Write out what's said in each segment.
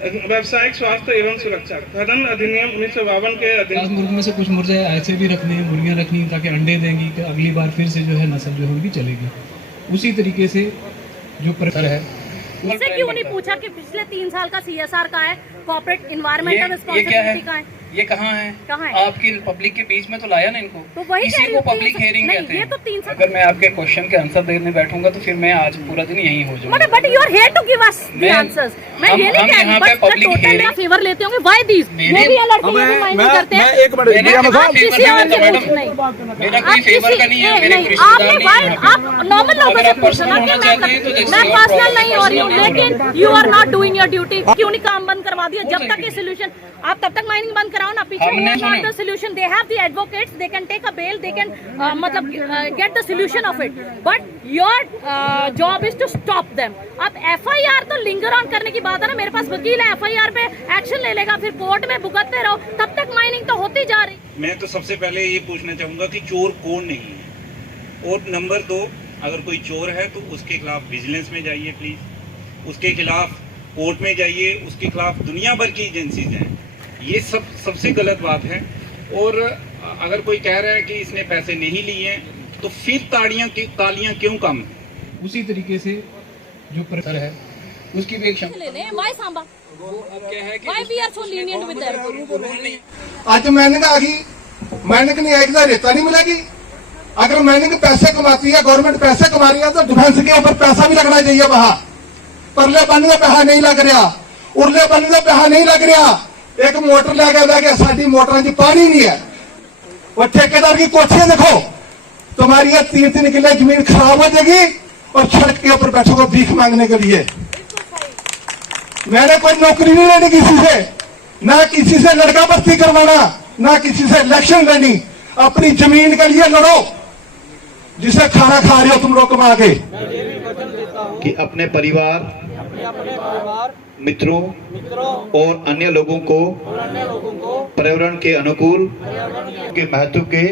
व्यावसायिक स्वास्थ्य एवं सुरक्षा खनन अधिनियम 1952 के अधिनियम मुर्गी में से कुछ मुर्गे ऐसे भी रखने हैं, मुर्गियाँ रखनी ताकि अंडे देंगी कि अगली बार फिर से जो है नस्ल जो है उनकी चलेगी। उसी तरीके से जो प्रकार है उससे क्यों नहीं पूछा कि पिछले 3 साल का CSR का है, कॉर्पोरेट इन्वायरमेंटल रिस्पांसिबिलिटी का है? ये कहाँ है? आपकी पब्लिक के बीच में तो लाया ना इनको, तो वही इसी को पब्लिक हियरिंग कहते हैं। ये तो 3 साल। अगर मैं आपके क्वेश्चन के आंसर देने बैठूंगा तो फिर मैं आज पूरा दिन यहीं हो जाऊंगा। But you are here to give us the answers. मैं ये नहीं कह रही, बट टोटल या फेवर लेते होंगे। Why this? वो भी लड़के ये भी माइनिंग करते हैं। मैं एक मिनट आप किसी और से पूछ नहीं, मेरा कोई फेवर का नहीं है, मेरे आपने व्हाई आप नॉर्मल लोगों से पूछना कि मैं पर्सनल नहीं हो रही हूँ, लेकिन you are not doing your duty. क्यों नहीं काम बंद करवा दिया? जब तक ये सोल्यूशन, आप तब तक माइनिंग बंद कराओ ना। पीछे not the solution. They have the advocates. They can take a bail. They can get the solution of it. But your job is to stop them. अब FIR तो लिंगर ऑन करने की बात है ना। मेरे पास वकील है, FIR पे एक्शन ले लेगा, फिर कोर्ट में भुगतते रहो, तब तक माइनिंग तो होती जा रही। मैं तो सबसे पहले ये पूछना चाहूँगा कि चोर कौन नहीं है, और नंबर 2, अगर कोई चोर है तो उसके खिलाफ विजिलेंस में जाइए प्लीज़, उसके खिलाफ कोर्ट में जाइए, उसके खिलाफ दुनिया भर की एजेंसीज हैं। ये सबसे गलत बात है। और अगर कोई कह रहा है कि इसने पैसे नहीं लिए तो फिर तालियां क्यों कम? उसी तरीके से जो प्रकार है उसकी भी एक Why Samba? Why we are so lenient with them? आज माइनिंग आ गई, माइनिंग नहीं आएगी तो रेता नहीं मिलेगी। अगर माइनिंग पैसे कमाती है, गवर्नमेंट पैसे कमा रही है, तो डिफेंस के ऊपर पैसा भी लगना चाहिए। वहां परले बन का पैसा नहीं लग रहा, उरले बन का पैसा नहीं लग रहा। एक मोटर लगे साड़ी मोटर में पानी नहीं है। और ठेकेदार की कोठियां देखो, तुम्हारी ये 3-3 किले जमीन खराब हो जाएगी और सड़क के ऊपर बैठोगे भीख मांगने के लिए। मैंने कोई नौकरी नहीं लेनी किसी से, ना किसी से लड़का भर्ती करवाना, ना किसी से इलेक्शन लेनी। अपनी जमीन के लिए लड़ो जिसे खाना खा रहे हो तुम लोग कमा के। कि अपने परिवार, मित्रों और अन्य लोगों को पर्यावरण के अनुकूल के महत्व के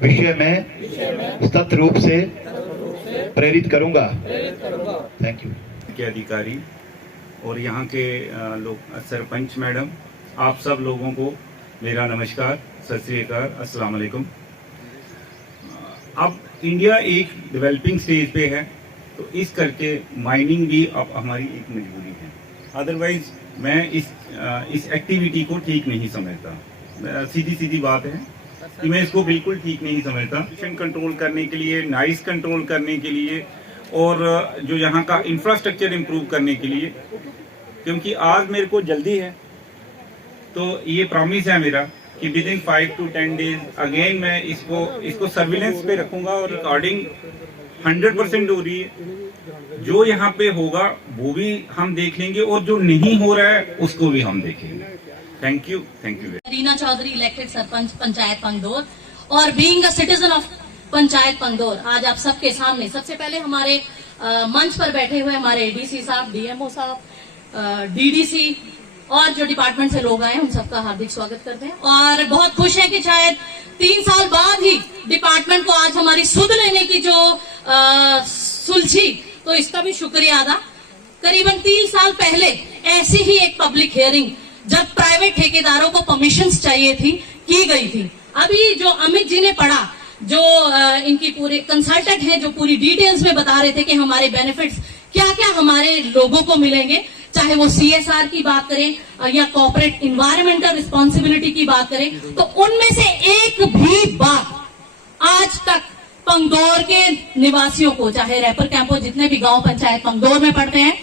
विषय में सतत रूप से प्रेरित करूंगा। Thank you. के अधिकारी और यहाँ के लोग, सरपंच मैडम, आप सब लोगों को मेरा नमस्कार, सत श्री अकाल, अस्सलाम वालेकुम। अब इंडिया एक डेवलपिंग स्टेज पे है, तो इस करके माइनिंग भी अब हमारी एक मजबूरी है। अदरवाइज मैं इस एक्टिविटी को ठीक नहीं समझता। सीधी बात है कि मैं इसको बिल्कुल ठीक नहीं समझता। पोल्यूशन कंट्रोल करने के लिए, नॉइस कंट्रोल करने के लिए, और जो यहाँ का इंफ्रास्ट्रक्चर इम्प्रूव करने के लिए, क्योंकि आज मेरे को जल्दी है, तो ये प्रॉमिस है मेरा कि with in 5 to 10 days again मैं इसको सर्विलेंस पे रखूंगा और रिकॉर्डिंग 100% हो रही है। जो यहाँ पे होगा वो भी हम देख लेंगे, और जो नहीं हो रहा है उसको भी हम देखेंगे। Thank you. Reena Chaudhary, elected sarpanch panchayat Pangdaur, और being a citizen of panchayat Pangdaur, आज आप सबके सामने सबसे पहले हमारे मंच पर बैठे हुए हमारे ADC साहब, DMO साहब, DDC और जो डिपार्टमेंट से लोग आए हैं, उन सबका हार्दिक स्वागत करते हैं। और बहुत खुश हैं कि शायद 3 साल बाद ही डिपार्टमेंट को आज हमारी सुध लेने की जो सुलझी, तो इसका भी शुक्रिया अदा। करीबन 3 साल पहले ऐसी ही एक पब्लिक हियरिंग, जब प्राइवेट ठेकेदारों को परमिशंस चाहिए थी, की गई थी। अभी जो अमित जी ने पढ़ा, जो इनकी पूरे कंसल्टेंट हैं, जो पूरी डिटेल्स में बता रहे थे कि हमारे बेनिफिट्स क्या क्या हमारे लोगों को मिलेंगे, चाहे वो CSR की बात करें या कॉर्पोरेट इन्वायरमेंटल रिस्पॉन्सिबिलिटी की बात करें, तो उनमें से एक भी बात आज तक पंगदौर के निवासियों को, चाहे रैपर कैंपो, जितने भी गांव पंचायत पंगदौर में पड़ते हैं,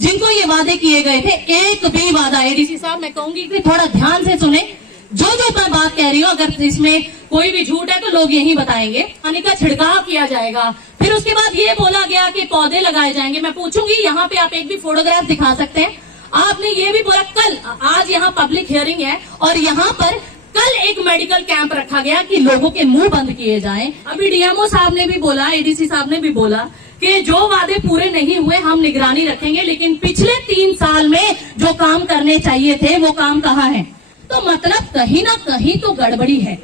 जिनको ये वादे किए गए थे, एक भी वादा, ADC साहब मैं कहूंगी कि थोड़ा ध्यान से सुने। जो मैं बात कह रही हूँ, अगर इसमें कोई भी झूठ है तो लोग यही बताएंगे। पानी का छिड़काव किया जाएगा, फिर उसके बाद ये बोला गया कि पौधे लगाए जाएंगे। मैं पूछूंगी, यहाँ पे आप एक भी फोटोग्राफ दिखा सकते हैं? आपने ये भी बोला, कल, आज यहाँ पब्लिक हियरिंग है और यहाँ पर कल एक मेडिकल कैंप रखा गया कि लोगों के मुंह बंद किए जाएं। अभी DMO साहब ने भी बोला, ADC साहब ने भी बोला कि जो वादे पूरे नहीं हुए हम निगरानी रखेंगे, लेकिन पिछले 3 साल में जो काम करने चाहिए थे वो काम कहाँ है? तो मतलब कहीं ना कहीं तो गड़बड़ी है।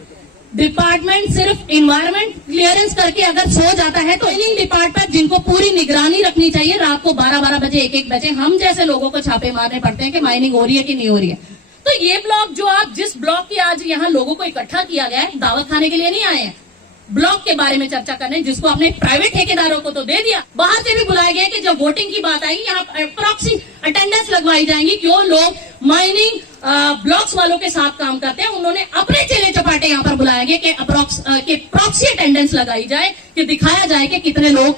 डिपार्टमेंट सिर्फ इन्वायरमेंट क्लियरेंस करके अगर सो जाता है तो माइनिंग डिपार्टमेंट जिनको पूरी निगरानी रखनी चाहिए, रात को 12-12 बजे 1-1 बजे हम जैसे लोगों को छापे मारने पड़ते हैं कि माइनिंग हो रही है कि नहीं हो रही है। तो ये ब्लॉक जो आप जिस ब्लॉक की आज यहाँ लोगों को इकट्ठा किया गया है, दावत खाने के लिए नहीं आए हैं, ब्लॉक के बारे में चर्चा करने, जिसको आपने प्राइवेट ठेकेदारों को तो दे दिया, बाहर से भी बुलाए गए कि जब वोटिंग की बात आएगी यहाँ प्रॉक्सी अटेंडेंस लगवाई जाएंगी, क्यों लोग माइनिंग ब्लॉक्स वालों के साथ काम करते हैं, उन्होंने अपने चेले चपाटे यहाँ पर बुलाए गए कि प्रॉक्सी अटेंडेंस लगाई जाए, कि दिखाया जाए कि कितने लोग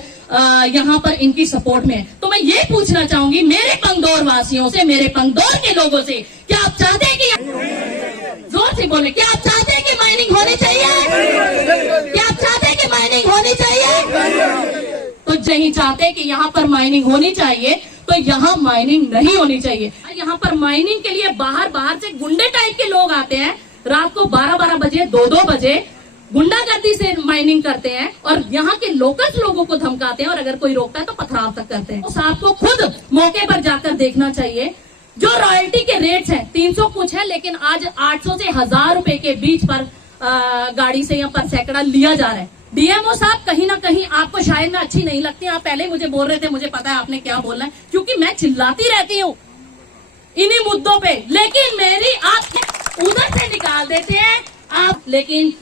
यहाँ पर इनकी सपोर्ट में है। तो मैं ये पूछना चाहूंगी मेरे पंगदौर वासियों से, मेरे पंगदौर के लोगों से, क्या आप चाहते हैं कि जोर से बोले, क्या आप चाहते हैं कि माइनिंग होनी चाहिए? क्या आप चाहते हैं कि माइनिंग होनी चाहिए? तो नहीं चाहते कि यहाँ पर माइनिंग होनी चाहिए तो यहाँ माइनिंग नहीं होनी चाहिए। यहाँ पर माइनिंग के लिए बाहर से गुंडे टाइप के लोग आते हैं, रात को 12-12 बजे 2-2 बजे गुंडागर्दी से माइनिंग करते हैं और यहाँ के लोकल लोगों को धमकाते हैं, और अगर कोई रोकता है तो पथराव तक करते हैं। उस आपको खुद मौके पर जाकर देखना चाहिए। जो रॉयल्टी के रेट्स हैं 300 कुछ है, लेकिन आज 800 से 1000 रुपए के बीच पर गाड़ी से या पर सैकड़ा लिया जा रहा है। डीएमओ साहब, कहीं ना कहीं आपको शायद मैं अच्छी नहीं लगती, आप पहले मुझे बोल रहे थे, मुझे पता है आपने क्या बोलना है, क्योंकि मैं चिल्लाती रहती हूँ इन्हीं मुद्दों पे, लेकिन मेरी आप उधर से निकाल देते हैं आप। लेकिन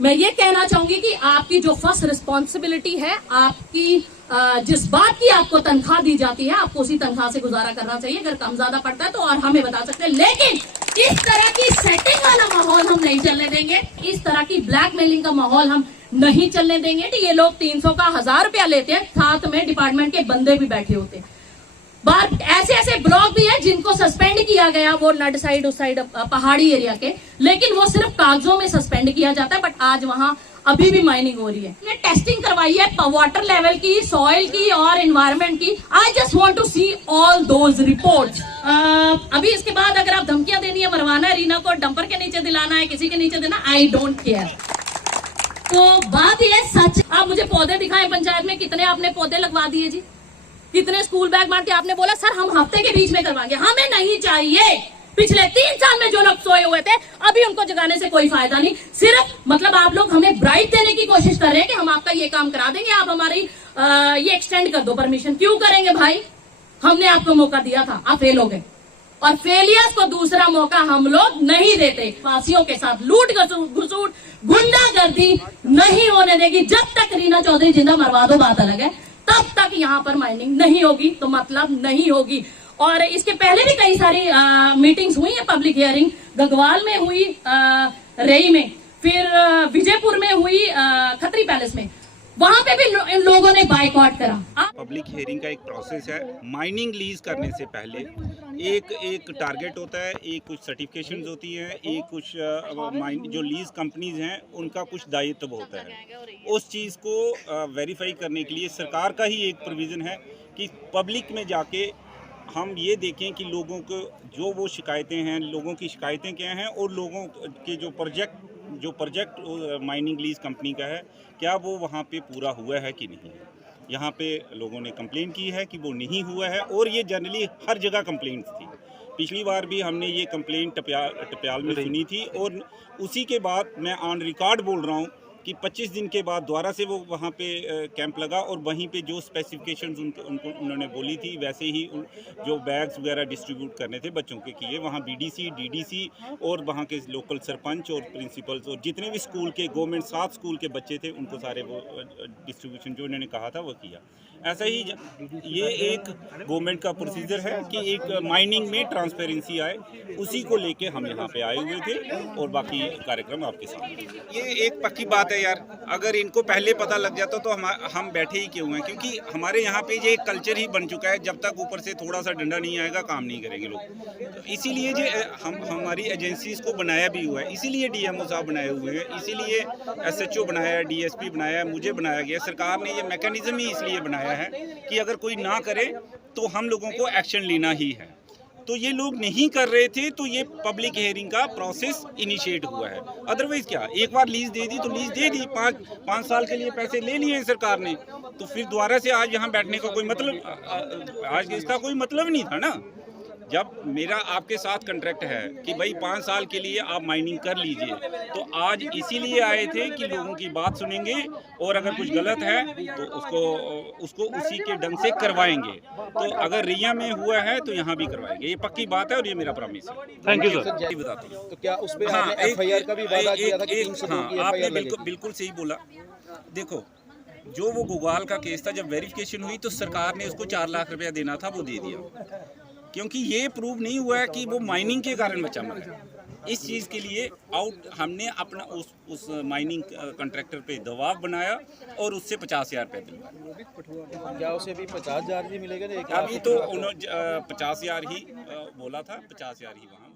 मैं ये कहना चाहूंगी कि आपकी जो फर्स्ट रिस्पॉन्सिबिलिटी है, आपकी जिस बात की आपको तनख्वाह दी जाती है, आपको उसी तनख्वाह से गुजारा करना चाहिए। अगर कम ज्यादा पड़ता है तो और हमें बता सकते हैं, लेकिन इस तरह की सेटिंग वाला माहौल हम नहीं चलने देंगे, इस तरह की ब्लैकमेलिंग का माहौल हम नहीं चलने देंगे। कि ये लोग 300 का 1000 रुपया लेते हैं, साथ में डिपार्टमेंट के बंदे भी बैठे होते हैं। ऐसे ब्लॉक भी हैं जिनको सस्पेंड किया गया, वो नड साइड उस साइड पहाड़ी एरिया के, लेकिन वो सिर्फ कागजों में सस्पेंड किया जाता है, बट आज वहां अभी भी माइनिंग हो रही है। ये टेस्टिंग करवाई है वाटर लेवल की, सॉइल की और एनवायरमेंट की। I just want to see all those reports. अभी इसके बाद अगर आप धमकियां देनी है, मरवाना है रीना को, डंपर के नीचे दिलाना है, किसी के नीचे देना, आई डोंट केयर। तो बात यह सच, आप मुझे पौधे दिखाएं पंचायत में, कितने आपने पौधे लगवा दिए जी, कितने स्कूल बैग बांट के आपने बोला सर हम हफ्ते के बीच में करवाएंगे, हमें नहीं चाहिए। पिछले 3 साल में जो लोग सोए हुए थे, अभी उनको जगाने से कोई फायदा नहीं। सिर्फ मतलब आप लोग हमें ब्राइब देने की कोशिश कर रहे हैं कि हम आपका ये काम करा देंगे, आप हमारी ये एक्सटेंड कर दो परमिशन। क्यों करेंगे भाई, हमने आपको मौका दिया था, आप फेल हो गए, और फेलियर्स को दूसरा मौका हम लोग नहीं देते। वासियों के साथ लूट घुसूट गुंडागर्दी नहीं होने देगी। जब तक रीना चौधरी जिंदा मरवा दो बात अलग है, तब तक यहाँ पर माइनिंग नहीं होगी, तो मतलब नहीं होगी। और इसके पहले भी कई सारी मीटिंग्स हुई है, पब्लिक हियरिंग गगवाल में हुई, रेई में, फिर विजयपुर में हुई, खत्री पैलेस में, वहां पे भी इन लोगों ने बाइकआउट करा। पब्लिक हियरिंग का एक प्रोसेस है। माइनिंग लीज करने से पहले एक टारगेट होता है, एक कुछ सर्टिफिकेशंस होती हैं, एक कुछ जो लीज कंपनीज हैं उनका कुछ दायित्व होता है। उस चीज़ को वेरीफाई करने के लिए सरकार का ही एक प्रोविज़न है कि पब्लिक में जाके हम ये देखें कि लोगों को जो वो शिकायतें हैं, लोगों की शिकायतें क्या हैं, और लोगों के जो प्रोजेक्ट माइनिंग लीज कंपनी का है, क्या वो वहाँ पे पूरा हुआ है कि नहीं। यहाँ पे लोगों ने कंप्लेन की है कि वो नहीं हुआ है, और ये जनरली हर जगह कंप्लेंट थी। पिछली बार भी हमने ये कंप्लेंट टप्याल में सुनी थी, और उसी के बाद मैं ऑन रिकॉर्ड बोल रहा हूँ कि 25 दिन के बाद दोबारा से वो वहाँ पे कैंप लगा, और वहीं पे जो स्पेसिफिकेशंस उनको उन्होंने बोली थी वैसे ही जो बैग्स वगैरह डिस्ट्रीब्यूट करने थे बच्चों के किए। वहाँ बीडीसी, डीडीसी और वहाँ के लोकल सरपंच और प्रिंसिपल्स और जितने भी स्कूल के गवर्नमेंट 7 स्कूल के बच्चे थे उनको सारे वो डिस्ट्रीब्यूशन जो उन्होंने कहा था वो किया। ऐसा ही ये एक गवर्नमेंट का प्रोसीजर है कि एक माइनिंग में ट्रांसपेरेंसी आए, उसी को लेके हम यहाँ पे आए हुए थे, और बाकी कार्यक्रम आपके सामने। ये एक पक्की बात है यार, अगर इनको पहले पता लग जाता तो हम बैठे ही क्यों हैं, क्योंकि हमारे यहाँ पे ये कल्चर ही बन चुका है, जब तक ऊपर से थोड़ा सा डंडा नहीं आएगा काम नहीं करेंगे लोग। तो इसीलिए जो हमारी एजेंसीज को बनाया भी हुआ है, इसीलिए डीएमओ साहब बनाए हुए हैं, इसीलिए एसएचओ बनाया है, डीएसपी बनाया है, मुझे बनाया गया। सरकार ने ये मैकेनिज्म ही इसलिए बनाया है कि अगर कोई ना करे तो हम लोगों को एक्शन लेना ही है। तो ये लोग नहीं कर रहे थे, तो ये पब्लिक हियरिंग का प्रोसेस इनिशिएट हुआ है। अदरवाइज क्या, एक बार लीज दे दी तो लीज दे दी, 5 साल के लिए पैसे ले लिए सरकार ने, तो फिर दोबारा से आज यहाँ बैठने का कोई मतलब, आज इसका कोई मतलब नहीं था ना। जब मेरा आपके साथ कॉन्ट्रैक्ट है कि भाई 5 साल के लिए आप माइनिंग कर लीजिए, तो आज इसीलिए आए थे कि लोगों की बात सुनेंगे और अगर कुछ गलत है तो उसको उसी के ढंग से करवाएंगे। तो अगर रिया में हुआ है तो यहाँ भी करवाएंगे, ये पक्की बात है और ये मेरा प्रॉमिस है। Thank you sir. बताता हूँ। तो क्या उस पे आपने एफआईआर का भी वादा किया था कि 302 की आपने एफआईआर लगेगी? बिल्कुल सही बोला। देखो, जो वो गोगाल का केस था, जब वेरिफिकेशन हुई तो सरकार ने उसको 4 लाख रुपया देना था, वो दे दिया, क्योंकि ये प्रूव नहीं हुआ है कि वो माइनिंग के कारण बचा मरा है। इस चीज़ के लिए हमने अपना उस माइनिंग कॉन्ट्रैक्टर पे दबाव बनाया और उससे 50,000 रुपये दिलवाया। क्या उसे भी 50,000 ही मिलेगा? अभी तो 50,000 ही बोला था, 50,000 ही वहाँ